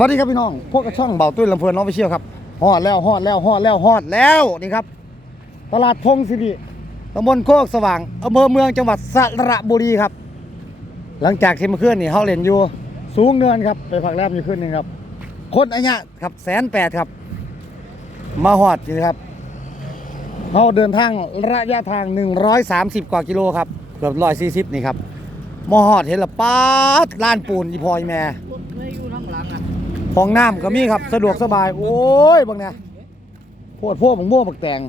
วัสดีครับพี่น้อง พวกกระช่องเบาตุ้ยลำเพลินน้องไปเชี่ยวครับฮอดแล้วฮอดแล้วฮอดแล้วฮอดแล้วนี่ครับ ตลาดพงศิริตำบลโคกสว่างอำเภอเมืองจังหวัดสระบุรีครับ หลังจากที่เมื่อคืนนี่เขาเล่นอยู่ สูงเนินครับ ไปพักแรมอยู่ขึ้นหนึ่งครับคนอันเนี้ยครับแสนแปดครับ มาฮอดนี่ครับเขาเดินทางระยะทาง 130 กว่ากิโลครับ เกือบร้อยสี่สิบ140นี่ครับมาฮอดเห็นละป้าดลานปูนอีพอยแม่ ไม่อยู่ข้างหลังอะ ห้องน้ำก็มีครับสะดวกสบาย โอ้ยบางเนี่ยโพดพวกบังโม่บักแตง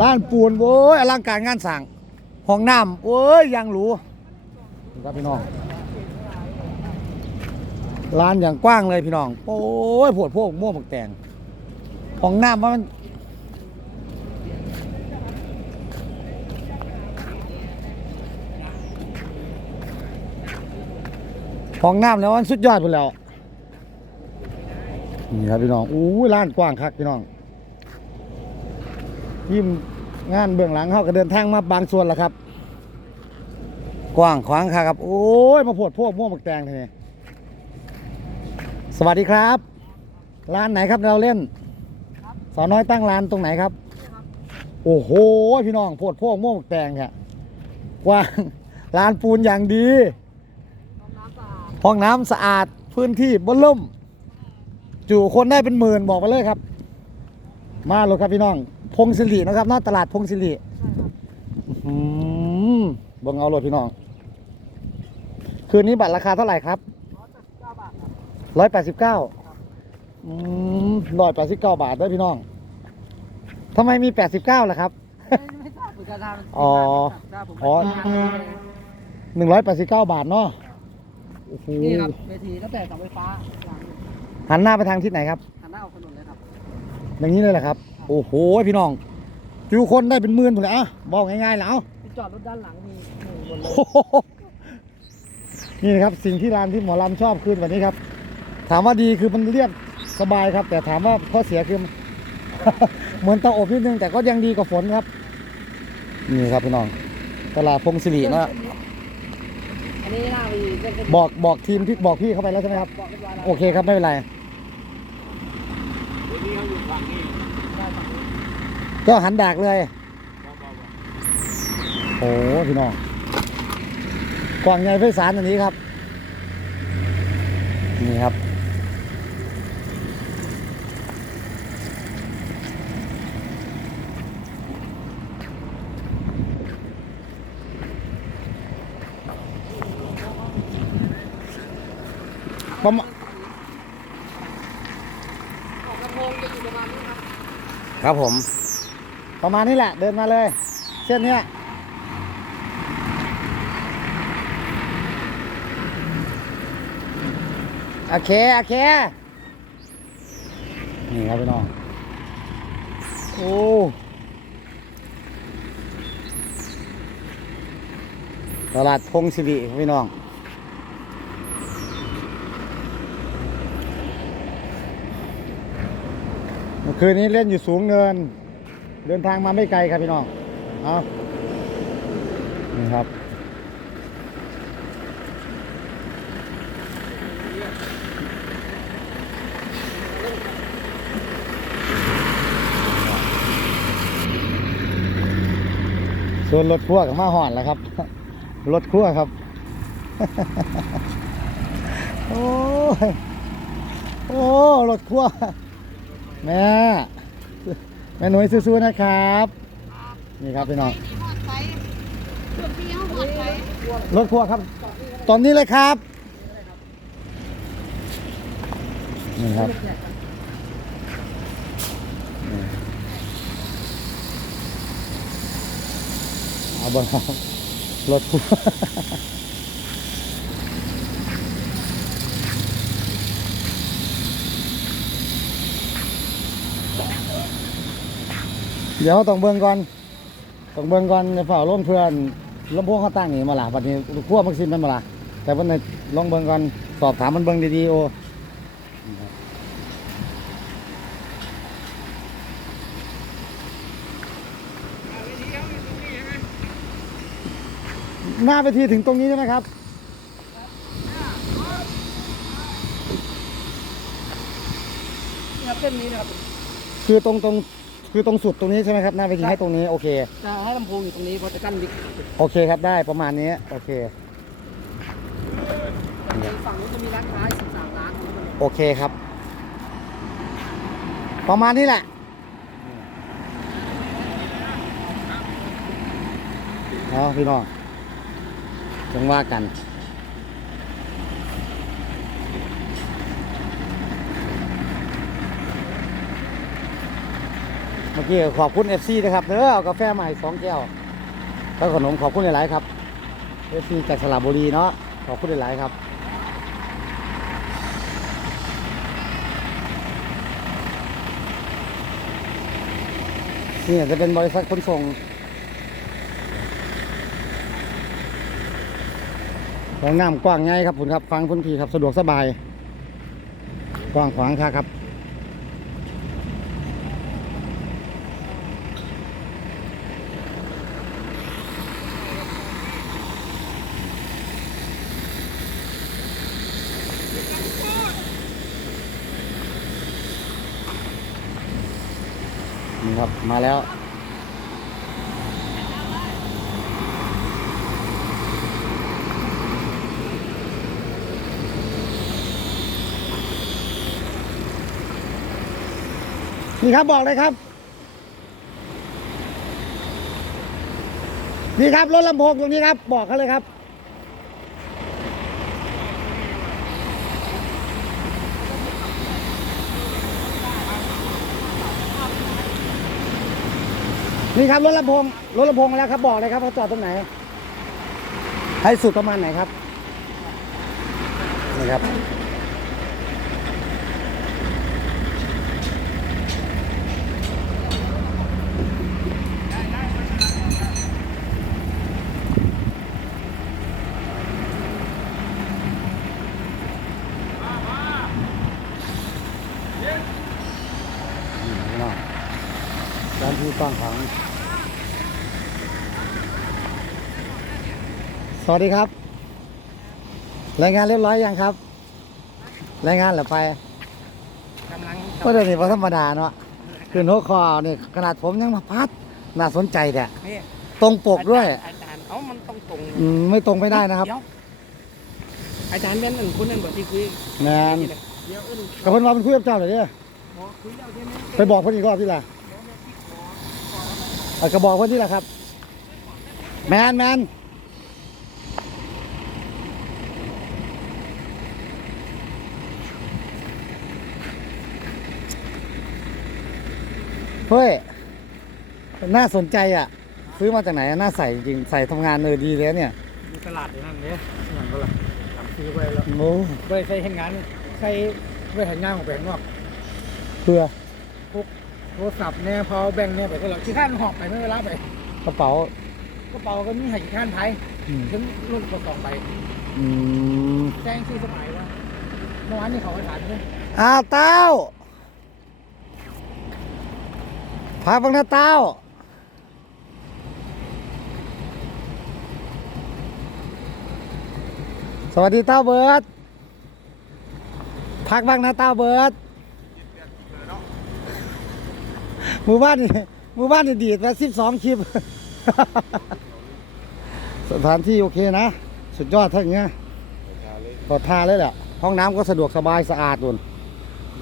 ร้านปูนโอ้ยอลังการงานสั่งห้องน้ำโอ้ยยังหรูครับพี่น้องร้านอย่างกว้างเลยพี่น้อง โอ้ยโพดพวกบังบักแตงห้องน้ำมันห้องน้ำแล้วมันสุดยอดไปแล้ว นี่ครับพี่น้องอู้ยร้านกว้างคักพี่น้องทีมงานเบื้องหลังเขาก็เดินทางมาบางส่วนแล้วครับ กว้างขวางค่ะครับ โอ้ยมาโพดพวกม่วงบักแตงทีนี้สวัสดีครับร้านไหนครับเราเล่นสาวน้อยตั้งร้านตรงไหนครับ โอ้โหพี่น้องโพดพวกม่วงบักแตงค่ะกว้างร้านปูนอย่างดี ห้องน้ำสะอาดห้องน้ำสะอาดพื้นที่บนล่ม จูคนได้เป็นหมื่นบอกไปเลยครับ มาเลยครับพี่น้อง พงศิรินะครับหน้าตลาดพงศิริใช่ครับอืมเบังเอาเลยพี่น้อง คืนนี้บัตรราคาเท่าไหร่ครับร้อยแปดสิบเก้าบาทครับร้อยแปดสิบเก้าอืมร้อยแปดสิบเก้าบาทด้วยพี่น้องทำไมมีแปดสิบเก้าล่ะครับไม่ไม่ทราบเหมือนกันทางอ๋อทราบผมอ๋อหนึ่งร้อยแปดสิบเก้าบาทเนาะโอ้โหนี่ครับเวทีตั้งแต่เสาไฟฟ้าหลัง หันหน้าไปทางทิศไหนครับ หันหน้าออกถนนเลยครับ อย่างนี้เลยแหละครับ โอ้โห พี่น้องจูคนได้เป็นหมื่นเลยอะบอกง่ายๆแล้วที่จอดรถด้านหลังมีหนึ่งบนรโอ้ถโหนี่นะครับสิ่งที่ร้านที่หมอลำชอบคืนวันนี้ครับ ถามว่าดีคือมันเรียบสบายครับ แต่ถามว่าข้อเสียคือ เหมือนเตาอบนิดนึงแต่ก็ยังดีกว่าฝนครับ นี่ครับพี่น้อง ตลาดพงศิรินะอันนี้หน้าวีเส้นเส้นบอกบอกทีมที่บอกพี่เข้าไปแล้วใช่ไหมครับบอกเรียบร้อยแล้วโอเคครับไม่เป็นไร นี่เขาอยู่ฝั่งนี้ได้ฝั่งนี้ก็หันดากเลยโอ้พี่น้องกว้างใหญ่ไพศาลอันนี้ครับ นี่ครับ ประมาณ ออกกระโปรงจะอยู่ประมาณนี้ครับ ครับผม ประมาณนี้แหละ เดินมาเลย เส้นเนี้ยโอเคโอเค นี่ครับพี่น้อง โอ้ตลาดพงศิริพี่น้อง เมื่อ คืนนี้เล่นอยู่สูงเนิน เดินทางมาไม่ไกลครับพี่น้องเอานี่ครับส่วนรถขั้วกับมาห่อนแล้วครับ รถขั้วครับ โอ้โอ้ รถขั้ว แม่แม่หนุ่ยสู้ๆนะครับ นี่ครับพี่น้องหอดไปช่วงที่เขาหอดไปรถครัวครับ ตอนนี้เลยครับ นี่ครับนี่เอาบนครับรถครัว เดี๋ยวต้องเบิ่งก่อนต้องเบิ่งก่อนในฝ่าร่มเพื่อนลำโพงเขาตั้งอย่างนี้มาล่ะวันนี้ขั้วมักซิมมันมาล่ะแต่วันนี้ลองเบิ่งก่อนสอบถามมันเบิ่งดีๆโอหน้าไปทีถึงตรงนี้ใช่ไหมครับครับเส้นนี้นะครับคือตรงตรง คือตรงสุดตรงนี้ใช่ไหมครับหน้าเวทีให้ตรงนี้โอเค จะให้ลำโพงอยู่ตรงนี้เพราะจะกั้นบิ๊กโอเคครับได้ประมาณนี้โอเคฝั่งนู้นจะมีร้านค้าสิบสามร้านของมันโอเคครับ ประมาณนี้แหละเอาพี่น้องจังว่ากัน เมื่อกี้ขอบคุณเอฟซีนะครับเด้อเอากาแฟมาให้สองแก้วแล้วขนมขอบคุณหลายๆครับเอฟซีจากสระบุรีเนาะขอบคุณหลายๆครับนี่จะเป็นบริษัทขนส่งแหล่งน้ำกว้างใหญ่ครับคุณครับ ฟังพื้นที่ครับ สะดวกสบาย กว้างขวางครับครับ นี่ครับมาแล้ว นี่ครับบอกเลยครับ นี่ครับรถลำโพงตรงนี้ครับ บอกเขาเลยครับ นี่ครับรถลำโพงรถลำโพงมาแล้วครับบอกเลยครับเขาจอดตรงไหนให้สุดประมาณไหนครับนี่ครับ นี่พี่น้องด้าน ที่กว้างขวางสวัสดีครับ รายงานเรียบร้อยยังครับ รายงานเหรือไปกำลังก็เดี๋ยวนี้พอธรรมดาเนาะคือโนคอเนี่ยขนาดผมยังมาพัดน่าสนใจแต่นี่ตรงปกด้วยอาจารย์เอ้ามันต้องตรงอืมไม่ตรงไม่ได้นะครับเดี๋ยวอาจารย์แม่นอันคุณนั่นบอกที่คุยแมนเดี๋ยวเอิ้นกับเพิ่นว่าเป็นคุยกับเจ้าเลยเนี่ยหมอคุยแล้วใช่ไหมไปบอกเพิ่นอีกรอบที่ละ เอากระบอกเพิ่นที่ละครับ แมนแมนเฮ้ย น่าสนใจอะ ซื้อมาจากไหนอะน่าใส่จริงๆใส่ทำงานเลยดีเลยเนี่ยมีตลาดอยู่นั่นเนี่ยอย่างก็ล่ะทำซื้อไว้แล้วโอ้ไว้ใช้เห็นงานใช้ไว้เห็นงานของแบงค์นอกเพื่อโท รศัพท์เนี่ยพอแบ่งเนี่ยไปก็เราขี้ข้านหอบไปไม่เวลาไปกระเป๋ากระเป๋าก็มีให้ขี้ข้านไทยอืมถึงลูกกระสองใบอืมแจ้งชื่อสมัยว่าเมื่อวานนี้เขาไปถามเลยอ้าวเต้าพาบังนะเต้าสวัสดีเต้าเบิร์ดพักบ้างนะเต้าเบิร์ด หมู่บ้านนี่หมู่บ้านนี่ดีดมาสิบสองคลิป สถานที่โอเคนะ สุดยอดทั้งเงี้ยขอทาเลยแหละ ห้องน้ำก็สะดวกสบายสะอาดดุน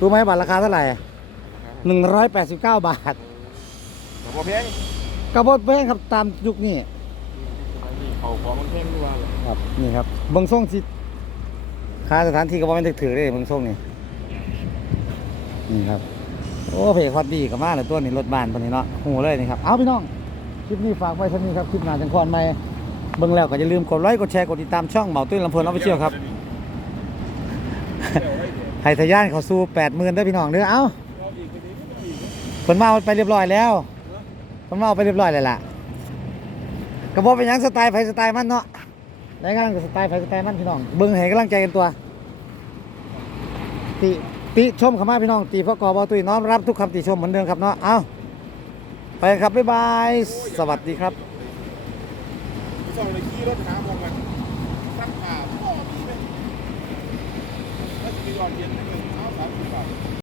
รู้ไหมบัตรราคาเท่าไหร่หนึ่งร้อยแปดสิบเก้าบาทแต่พอแพงกระบดแพงครับตามยุคนี้เขาของมันแพงด้วยครับนี่ครับเบิงส่งสิค่าสถานที่ก็บ่แม่นถือได้เบิงส่งนี่นี่ครับ โอ้เพจฮอตดีกับมาเลยตัวนี้รถบ้านตัวนี้เนาะหูเลยนี่ครับเอาพี่น้องคลิปนี้ฝากไว้เท่านี้ครับคลิปหน้าจังคอนใหม่เบิ่งแล้วก็อย่าลืมกดไลค์กดแชร์กดติดตามช่องเหมาตุ้ยลำเพลินออฟฟิเชียลครับให้ทะยานเขาสู้แปดหมื่นได้อพี่น้องเด้อเอ้าเพิ่นมาเอาไปเรียบร้อยแล้วเพิ่นมาเอาไปเรียบร้อยเลยล่ะกระบอกเป็นหยังสไตล์ไฟสไตล์มันเนาะรายงานกับสไตล์ไฟสไตล์มันพี่น้องเบิ่งให้กำลังใจกันตัวติ ติชมขามาพี่น้องตีพระกอบอตุยน้อมรับทุกคำติชมเหมือนเดิมครับเนาะเอาไปครับบ๊ายบาย สวัสดีครับสองเลยขี่รถหา